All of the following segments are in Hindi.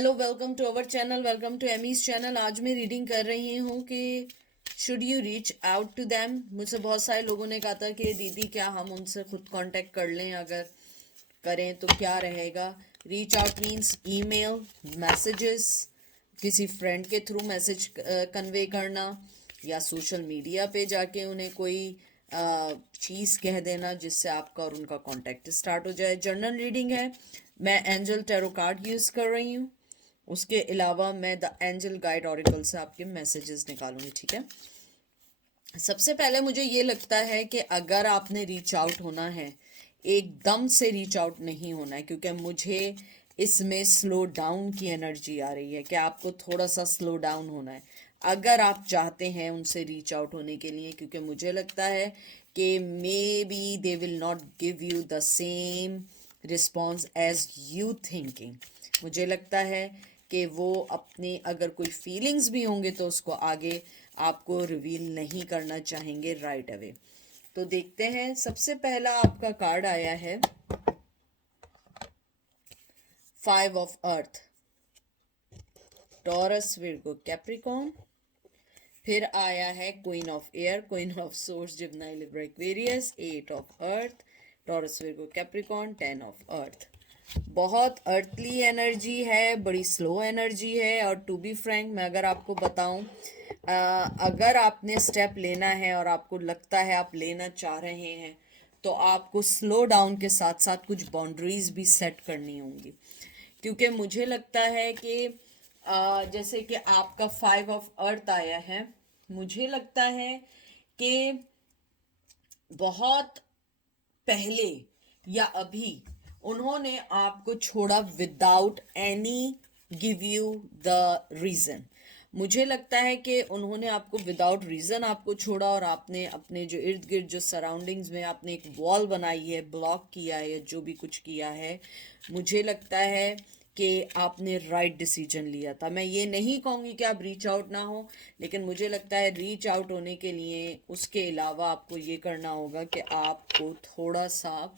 Hello, welcome to our channel, welcome to Amy's channel. आज मैं रीडिंग कर रही हूँ कि should you reach out to them. मुझसे बहुत सारे लोगों ने कहा था कि दीदी क्या हम उनसे खुद कांटेक्ट कर लें, अगर करें तो क्या रहेगा। Reach out means email, messages, किसी फ्रेंड के थ्रू मैसेज कन्वे करना, या सोशल मीडिया पे जाके उन्हें कोई चीज़ कह देना जिससे आपका और उनका कांटेक्ट स्टार्ट हो जाए। जर्नल रीडिंग है, मैं एंजल टैरो कार्ड यूज़ कर रही हूँ। उसके अलावा मैं द एंजल गाइड ऑरिकल से आपके मैसेजेस निकालूंगी, ठीक है। सबसे पहले मुझे ये लगता है कि अगर आपने रीच आउट होना है, एकदम से रीच आउट नहीं होना है, क्योंकि मुझे इसमें स्लो डाउन की एनर्जी आ रही है कि आपको थोड़ा सा स्लो डाउन होना है अगर आप चाहते हैं उनसे रीच आउट होने के लिए, क्योंकि मुझे लगता है कि maybe they will not give you the same response as you thinking. मुझे लगता है कि वो अपने अगर कोई फीलिंग्स भी होंगे तो उसको आगे आपको रिवील नहीं करना चाहेंगे राइट अवे। तो देखते हैं, सबसे पहला आपका कार्ड आया है 5 of earth, Taurus, Virgo, Capricorn. फिर आया है queen of air, queen of swords, Gemini, Libra, Aquarius, 8 of earth, Taurus, Virgo, Capricorn, 10 of earth. बहुत अर्थली एनर्जी है, बड़ी स्लो एनर्जी है। और टू बी फ्रैंक, मैं अगर आपको बताऊं, अगर आपने स्टेप लेना है और आपको लगता है आप लेना चाह रहे हैं, तो आपको स्लो डाउन के साथ साथ कुछ बाउंड्रीज भी सेट करनी होंगी। क्योंकि मुझे लगता है कि जैसे कि आपका 5 ऑफ अर्थ आया है, मुझे लगता है कि बहुत पहले या अभी उन्होंने आपको छोड़ा without any give you the reason. मुझे लगता है कि उन्होंने आपको विदाउट रीजन आपको छोड़ा, और आपने अपने जो इर्द गिर्द जो सराउंडिंग्स में आपने एक वॉल बनाई है, ब्लॉक किया है, जो भी कुछ किया है, मुझे लगता है कि आपने राइट डिसीजन लिया था। मैं ये नहीं कहूँगी कि आप रीच आउट ना हो, लेकिन मुझे लगता है रीच आउट होने के लिए उसके अलावा आपको ये करना होगा कि आपको थोड़ा सा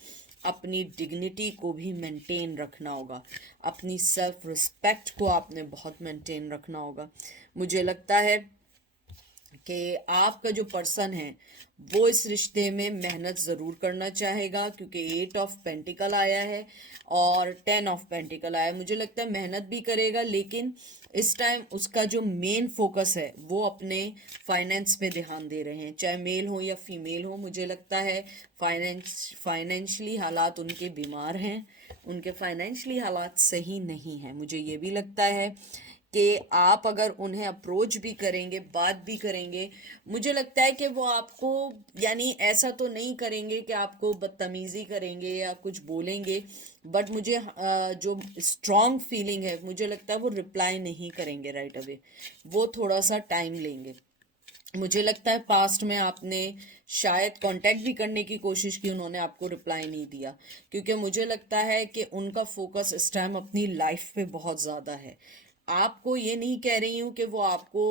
अपनी डिग्निटी को भी मेंटेन रखना होगा, अपनी सेल्फ रिस्पेक्ट को आपने बहुत मेंटेन रखना होगा। मुझे लगता है कि आपका जो पर्सन है वो इस रिश्ते में मेहनत ज़रूर करना चाहेगा, क्योंकि 8 ऑफ पेंटिकल आया है और 10 ऑफ पेंटिकल आया है। मुझे लगता है मेहनत भी करेगा, लेकिन इस टाइम उसका जो मेन फोकस है वो अपने फाइनेंस पे ध्यान दे रहे हैं, चाहे मेल हो या फीमेल हो। मुझे लगता है फाइनेंशियली हालात उनके बीमार हैं, उनके फाइनेंशियली हालात सही नहीं हैं। मुझे ये भी लगता है कि आप अगर उन्हें अप्रोच भी करेंगे, बात भी करेंगे, मुझे लगता है कि वो आपको, यानी ऐसा तो नहीं करेंगे कि आपको बदतमीज़ी करेंगे या कुछ बोलेंगे, बट मुझे जो स्ट्रॉन्ग फीलिंग है, मुझे लगता है वो रिप्लाई नहीं करेंगे राइट अवे, वो थोड़ा सा टाइम लेंगे। मुझे लगता है पास्ट में आपने शायद कांटेक्ट भी करने की कोशिश की, उन्होंने आपको रिप्लाई नहीं दिया, क्योंकि मुझे लगता है कि उनका फोकस इस टाइम अपनी लाइफ पे बहुत ज़्यादा है। आपको ये नहीं कह रही हूँ कि वो आपको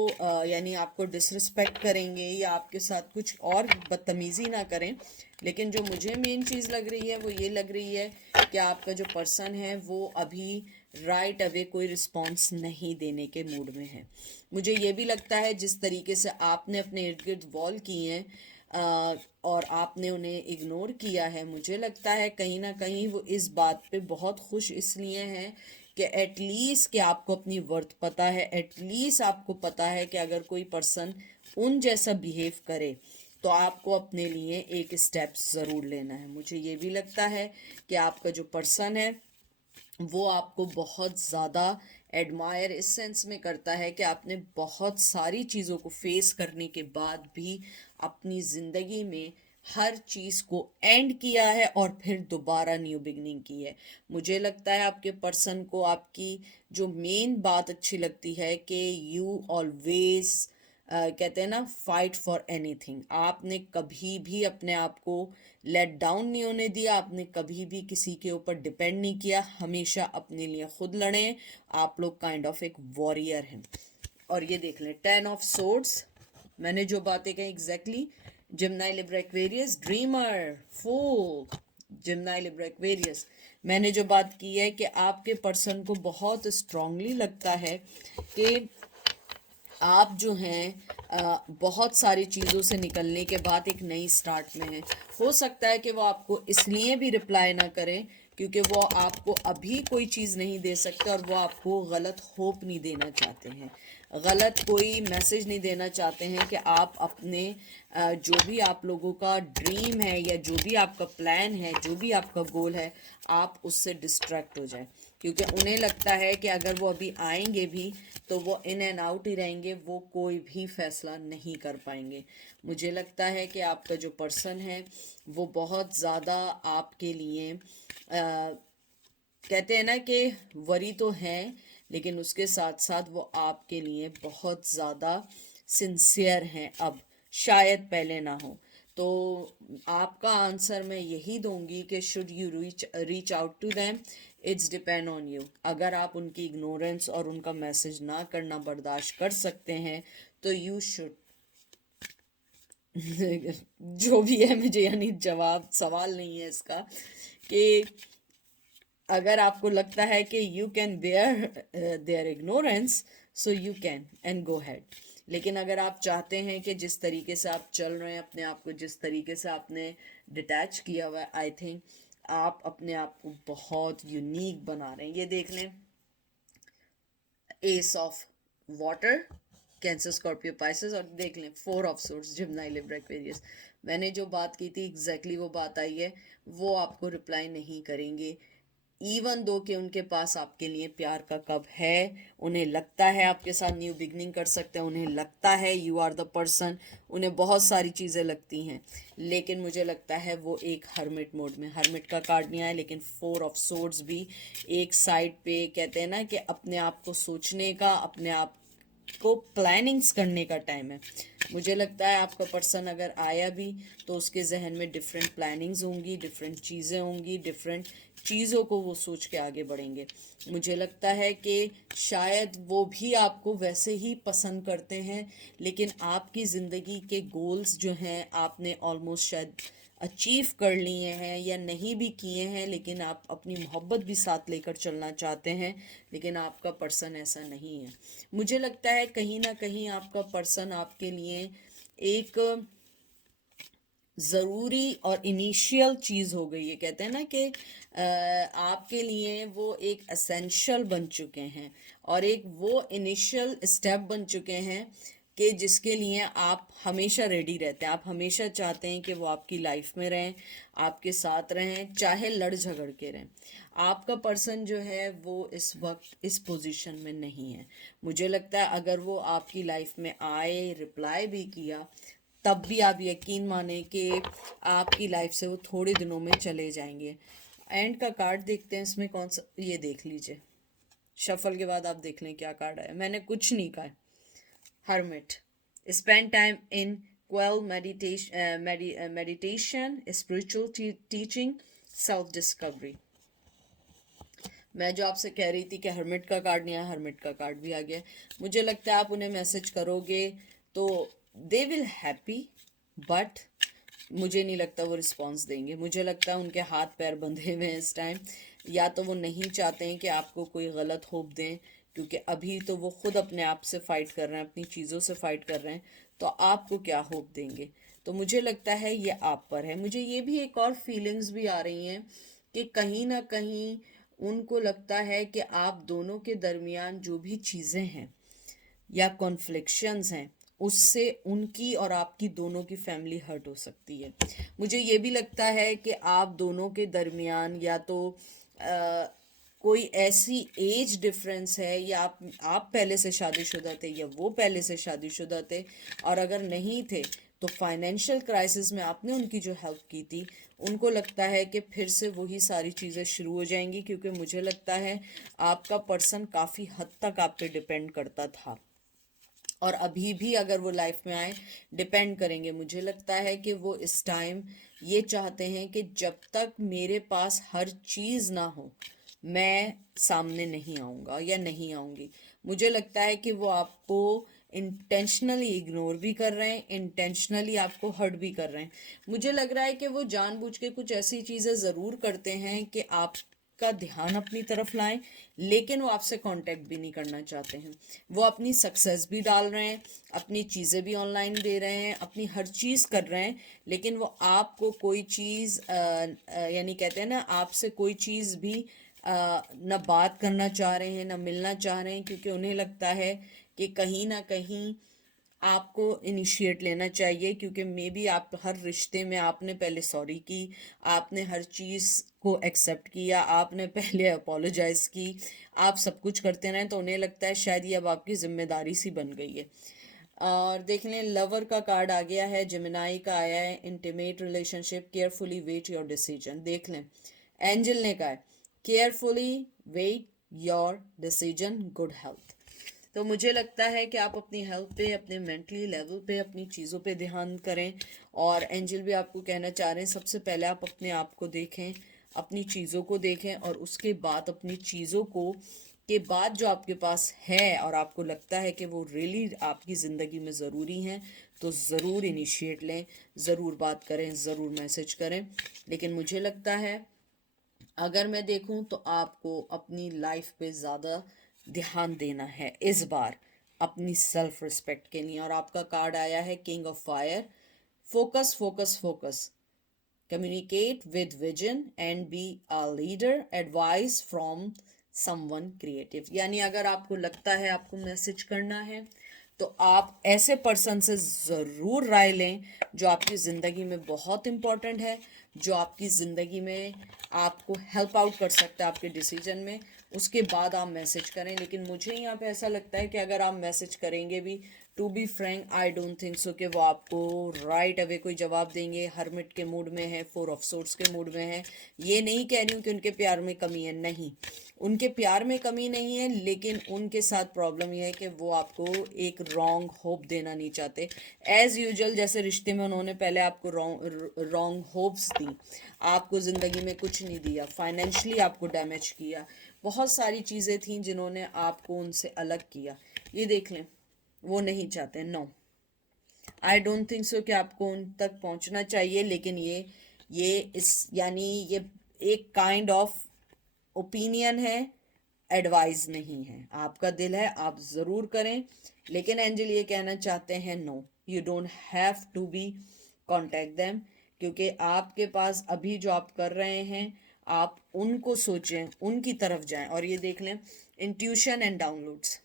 यानी आपको डिसरिस्पेक्ट करेंगे या आपके साथ कुछ और बदतमीज़ी ना करें, लेकिन जो मुझे मेन चीज़ लग रही है वो ये लग रही है कि आपका जो पर्सन है वो अभी राइट अवे कोई रिस्पॉन्स नहीं देने के मूड में है। मुझे ये भी लगता है जिस तरीके से आपने अपने इर्द गिर्द वॉल किए हैं और आपने उन्हें इग्नोर किया है, मुझे लगता है कहीं ना कहीं वो इस बात पे बहुत खुश इसलिए हैं कि एटलीस्ट कि आपको अपनी वर्थ पता है, एटलीस्ट आपको पता है कि अगर कोई पर्सन उन जैसा बिहेव करे तो आपको अपने लिए एक स्टेप ज़रूर लेना है। मुझे ये भी लगता है कि आपका जो पर्सन है वो आपको बहुत ज़्यादा एडमायर इस सेंस में करता है कि आपने बहुत सारी चीज़ों को फेस करने के बाद भी अपनी ज़िंदगी में हर चीज़ को एंड किया है और फिर दोबारा न्यू बिगनिंग की है। मुझे लगता है आपके पर्सन को आपकी जो मेन बात अच्छी लगती है कि यू ऑलवेज कहते हैं ना, फाइट फॉर एनीथिंग। आपने कभी भी अपने आप को लेट डाउन नहीं होने दिया, आपने कभी भी किसी के ऊपर डिपेंड नहीं किया, हमेशा अपने लिए खुद लड़े। आप लोग काइंड ऑफ एक वॉरियर हैं। और ये देख लें 10 ऑफ सोर्ड्स, मैंने जो बातें कही एग्जैक्टली, जिम्नाई, लिब्रा, एक्वेरियस, ड्रीमर, फूल, जिम्नाई, लिब्रा, एक्वेरियस, मैंने जो बात की है कि आपके पर्सन को बहुत स्ट्रांगली लगता है कि आप जो हैं बहुत सारी चीज़ों से निकलने के बाद एक नई स्टार्ट में हैं। हो सकता है कि वो आपको इसलिए भी रिप्लाई ना करें क्योंकि वो आपको अभी कोई चीज़ नहीं दे सकते और वो आपको गलत होप नहीं देना चाहते हैं, गलत कोई मैसेज नहीं देना चाहते हैं कि आप अपने जो भी आप लोगों का ड्रीम है या जो भी आपका प्लान है, जो भी आपका गोल है, आप उससे डिस्ट्रैक्ट हो जाए। क्योंकि उन्हें लगता है कि अगर वो अभी आएंगे भी तो वो इन एंड आउट ही रहेंगे, वो कोई भी फैसला नहीं कर पाएंगे। मुझे लगता है कि आपका जो पर्सन है वो बहुत ज़्यादा आपके लिए कहते हैं ना कि वरी तो है, लेकिन उसके साथ साथ वो आपके लिए बहुत ज़्यादा सिंसियर हैं। अब शायद पहले ना हो तो आपका आंसर मैं यही दूंगी कि should you reach out to them, it's depend on you. अगर आप उनकी इग्नोरेंस और उनका मैसेज ना करना बर्दाश्त कर सकते हैं तो यू शुड जो भी है, मुझे यानी जवाब सवाल नहीं है इसका, कि अगर आपको लगता है कि you can bear their ignorance, so you can and go ahead. लेकिन अगर आप चाहते हैं कि जिस तरीके से आप चल रहे हैं, अपने आप को जिस तरीके से आपने डिटैच किया हुआ है, आई थिंक आप अपने आप को बहुत यूनिक बना रहे हैं। ये देख लें, ace of water, Cancer, Scorpio, Pisces, और देख लें four of swords, Gemini, Libra, Aquarius. मैंने जो बात की थी एग्जैक्टली वो बात आई है। वो आपको रिप्लाई नहीं करेंगे इवन दो कि उनके पास आपके लिए प्यार का कप है। उन्हें लगता है आपके साथ न्यू बिगनिंग कर सकते हैं, उन्हें लगता है यू आर द पर्सन, उन्हें बहुत सारी चीज़ें लगती हैं, लेकिन मुझे लगता है वो एक हर्मिट मोड में, हर्मिट का कार्ड नहीं आया लेकिन फोर ऑफ सोर्ड्स भी एक साइड पे, कहते हैं ना कि अपने आप को सोचने का, अपने आप को प्लानिंग्स करने का टाइम है। मुझे लगता है आपका पर्सन अगर आया भी तो उसके जहन में डिफरेंट प्लानिंग्स होंगी, डिफरेंट चीज़ें होंगी, डिफरेंट चीज़ों को वो सोच के आगे बढ़ेंगे। मुझे लगता है कि शायद वो भी आपको वैसे ही पसंद करते हैं, लेकिन आपकी ज़िंदगी के गोल्स जो हैं आपने ऑलमोस्ट शायद अचीव कर लिए हैं या नहीं भी किए हैं, लेकिन आप अपनी मोहब्बत भी साथ लेकर चलना चाहते हैं, लेकिन आपका पर्सन ऐसा नहीं है। मुझे लगता है कहीं ना कहीं आपका पर्सन आपके लिए एक ज़रूरी और इनिशियल चीज़ हो गई है। कहते हैं ना कि आपके लिए वो एक एसेंशियल बन चुके हैं और एक वो इनिशियल स्टेप बन चुके हैं कि जिसके लिए आप हमेशा रेडी रहते हैं। आप हमेशा चाहते हैं कि वो आपकी लाइफ में रहें, आपके साथ रहें, चाहे लड़ झगड़ के रहें। आपका पर्सन जो है वो इस वक्त इस पोजीशन में नहीं है। मुझे लगता है अगर वो आपकी लाइफ में आए, रिप्लाई भी किया, तब भी आप यकीन माने कि आपकी लाइफ से वो थोड़े दिनों में चले जाएंगे। एंड का कार्ड देखते हैं, इसमें कौन सा, ये देख लीजिए, शफल के बाद आप देख लें क्या कार्ड आया। मैंने कुछ नहीं कहा। Hermit, spend time in quail meditation, spiritual teaching, self discovery. मैं जो आपसे कह रही थी कि हर्मिट का कार्ड नहीं आया, हर्मिट का कार्ड भी आ गया। मुझे लगता है आप उन्हें मैसेज करोगे तो दे विल हैप्पी, बट मुझे नहीं लगता वो रिस्पॉन्स देंगे। मुझे लगता है उनके हाथ पैर बंधे हुए हैं इस टाइम, या तो वो नहीं चाहते हैं कि आपको कोई गलत होप दें, क्योंकि अभी तो वो खुद अपने आप से फाइट कर रहे हैं, अपनी चीज़ों से फाइट कर रहे हैं, तो आपको क्या होप देंगे। तो मुझे लगता है ये आप पर है। मुझे ये भी एक और फीलिंग्स भी आ रही हैं कि कहीं ना कहीं उनको लगता है कि आप दोनों के दरमियान जो भी चीज़ें हैं या कॉन्फ्लिक्शंस हैं, उससे उनकी और आपकी दोनों की फैमिली हर्ट हो सकती है। मुझे ये भी लगता है कि आप दोनों के दरमियान या तो कोई ऐसी एज डिफरेंस है, या आप पहले से शादीशुदा थे या वो पहले से शादीशुदा थे, और अगर नहीं थे तो फाइनेंशियल क्राइसिस में आपने उनकी जो हेल्प की थी, उनको लगता है कि फिर से वही सारी चीज़ें शुरू हो जाएंगी। क्योंकि मुझे लगता है आपका पर्सन काफ़ी हद तक आप पे डिपेंड करता था और अभी भी अगर वो लाइफ में आए डिपेंड करेंगे। मुझे लगता है कि वो इस टाइम ये चाहते हैं कि जब तक मेरे पास हर चीज़ ना हो मैं सामने नहीं आऊँगा या नहीं आऊँगी। मुझे लगता है कि वो आपको इंटेंशनली इग्नोर भी कर रहे हैं, इंटेंशनली आपको हर्ट भी कर रहे हैं। मुझे लग रहा है कि वो जानबूझ के कुछ ऐसी चीज़ें ज़रूर करते हैं कि आप आपका ध्यान अपनी तरफ लाएं, लेकिन वो आपसे कांटेक्ट भी नहीं करना चाहते हैं। वो अपनी सक्सेस भी डाल रहे हैं, अपनी चीज़ें भी ऑनलाइन दे रहे हैं, अपनी हर चीज़ कर रहे हैं, लेकिन वो आपको कोई चीज़ यानी कहते हैं ना, आपसे कोई चीज़ भी न बात करना चाह रहे हैं, न मिलना चाह रहे हैं, क्योंकि उन्हें लगता है कि कहीं ना कहीं आपको इनिशिएट लेना चाहिए, क्योंकि मे बी आप हर रिश्ते में आपने पहले सॉरी की, आपने हर चीज़ को एक्सेप्ट किया, आपने पहले अपोलोजाइज की, आप सब कुछ करते रहें, तो उन्हें लगता है शायद ये अब आपकी जिम्मेदारी सी बन गई है। और देख लें, लवर का कार्ड आ गया है, जेमिनाई का आया है, intimate relationship, carefully weigh your decision. देख लें, एंजल ने कहा है carefully weigh your decision, good health. तो मुझे लगता है कि आप अपनी हेल्थ पे, अपने मेंटली लेवल पे, अपनी चीज़ों पे ध्यान करें। और एंजल भी आपको कहना चाह रहे हैं, सबसे पहले आप अपने आप को देखें, अपनी चीज़ों को देखें, और उसके बाद अपनी चीज़ों को के बाद जो आपके पास है और आपको लगता है कि वो रियली आपकी ज़िंदगी में ज़रूरी हैं, तो ज़रूर इनिशिएट लें, ज़रूर बात करें, ज़रूर मैसेज करें। लेकिन मुझे लगता है, अगर मैं देखूं तो आपको अपनी लाइफ पे ज़्यादा ध्यान देना है इस बार, अपनी सेल्फ रिस्पेक्ट के लिए। और आपका कार्ड आया है king of fire, focus focus focus, communicate with vision and be a leader, advice from someone creative. यानी अगर आपको लगता है आपको मैसेज करना है, तो आप ऐसे पर्सन से ज़रूर राय लें जो आपकी ज़िंदगी में बहुत इम्पोर्टेंट है, जो आपकी ज़िंदगी में आपको हेल्प आउट कर सकता है आपके डिसीजन में, उसके बाद आप मैसेज करें। लेकिन मुझे यहाँ पे ऐसा लगता है कि अगर आप मैसेज करेंगे भी, to be frank I don't think so कि वो आपको राइट अवे कोई जवाब देंगे। हरमिट के मूड में है, फोर ऑफ सोर्ड्स के मूड में है। ये नहीं कह रही हूँ कि उनके प्यार में कमी है, नहीं, उनके प्यार में कमी नहीं है, लेकिन उनके साथ प्रॉब्लम यह है कि वो आपको एक रॉन्ग होप देना नहीं चाहते। एज़ यूजुअल, जैसे रिश्ते में उन्होंने पहले आपको रॉन्ग होप्स दी, आपको ज़िंदगी में कुछ नहीं दिया, फाइनेंशियली आपको डैमेज किया, बहुत सारी चीज़ें थी जिन्होंने आपको उनसे अलग किया। ये देख लें, वो नहीं चाहते। No, I don't think so कि आपको उन तक पहुंचना चाहिए। लेकिन ये इस यानी ये एक काइंड ऑफ ओपिनियन है, एडवाइस नहीं है। आपका दिल है, आप ज़रूर करें। लेकिन एंजल ये कहना चाहते हैं, no, you don't have to be contact them, क्योंकि आपके पास अभी जो आप कर रहे हैं, आप उनको सोचें, उनकी तरफ जाएं। और ये देख लें, इंट्यूशन एंड डाउनलोड्स,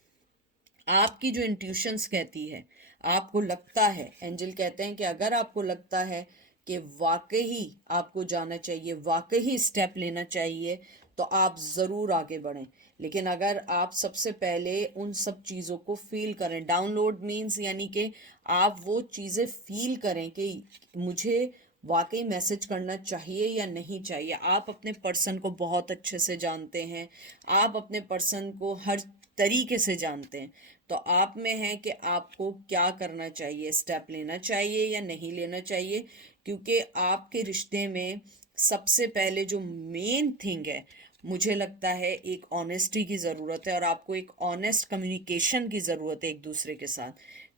आपकी जो इंट्यूशंस कहती है, आपको लगता है, एंजल कहते हैं कि अगर आपको लगता है कि वाकई आपको जाना चाहिए, वाकई स्टेप लेना चाहिए, तो आप ज़रूर आगे बढ़ें। लेकिन अगर आप सबसे पहले उन सब चीज़ों को फील करें, डाउनलोड मीन्स यानी कि आप वो चीज़ें फील करें कि मुझे वाकई मैसेज करना चाहिए या नहीं चाहिए। आप अपने पर्सन को बहुत अच्छे से जानते हैं, आप अपने पर्सन को हर तरीके से जानते हैं, तो आप में है कि आपको क्या करना चाहिए, स्टेप लेना चाहिए या नहीं लेना चाहिए। क्योंकि आपके रिश्ते में सबसे पहले जो मेन थिंग है, मुझे लगता है एक ऑनेस्टी की ज़रूरत है, और आपको एक ऑनेस्ट कम्युनिकेशन की ज़रूरत है एक दूसरे के साथ।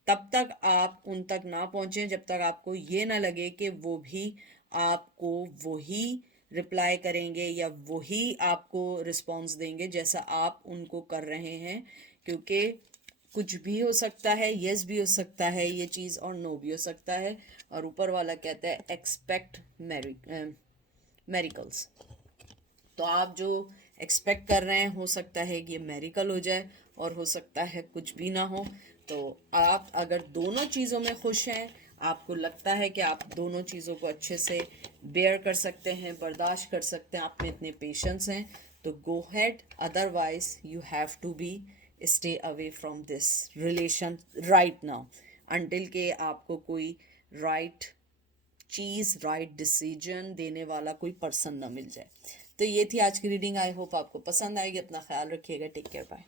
तब तक आप उन तक ना पहुँचें जब तक आपको ये ना लगे कि वो भी आपको वही रिप्लाई करेंगे या वही आपको रिस्पॉन्स देंगे जैसा आप उनको कर रहे हैं। क्योंकि कुछ भी हो सकता है, यस भी हो सकता है ये चीज़, और नो भी हो सकता है। और ऊपर वाला कहता है एक्सपेक्ट मेरिकल्स। तो आप जो एक्सपेक्ट कर रहे हैं, हो सकता है कि ये मेरिकल हो जाए, और हो सकता है कुछ भी ना हो। तो आप अगर दोनों चीज़ों में खुश हैं, आपको लगता है कि आप दोनों चीज़ों को अच्छे से बेयर कर सकते हैं, बर्दाश्त कर सकते हैं, आप में इतने पेशेंस हैं, तो go ahead. Otherwise you have to be stay away from this relation right now, until के आपको कोई राइट चीज़, राइट डिसीजन देने वाला कोई पर्सन ना मिल जाए। तो ये थी आज की रीडिंग। आई होप आपको पसंद आएगी। अपना ख्याल रखिएगा। Take care, bye.